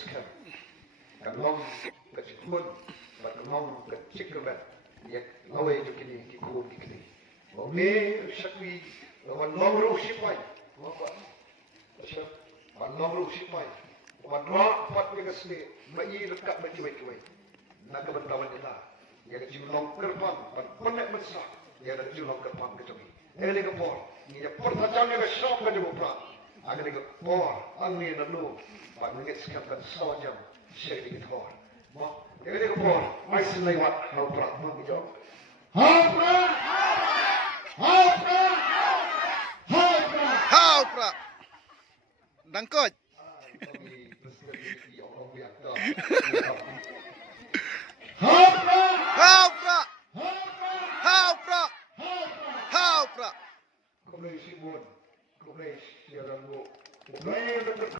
sekarang. Kalau kecikun, kalau kecikun, dia lawai tu kini kikun kini. Oke, sakwi, wan nomor sipai, wan nomor sipai, wan rock pat megasne, mai lekat macam-macam. Nak kebentawan kita, yang julong kerpan, penek besar, yang julong kerpan kecami. Ini kepor, ini pertanyaan yang besar kan demokrat. Agar ini kepor, angin dan lu, pak mengisahkan sawajam. Shaid it hard. Well, here they go. I see they want help. Help! Dangkot. Help!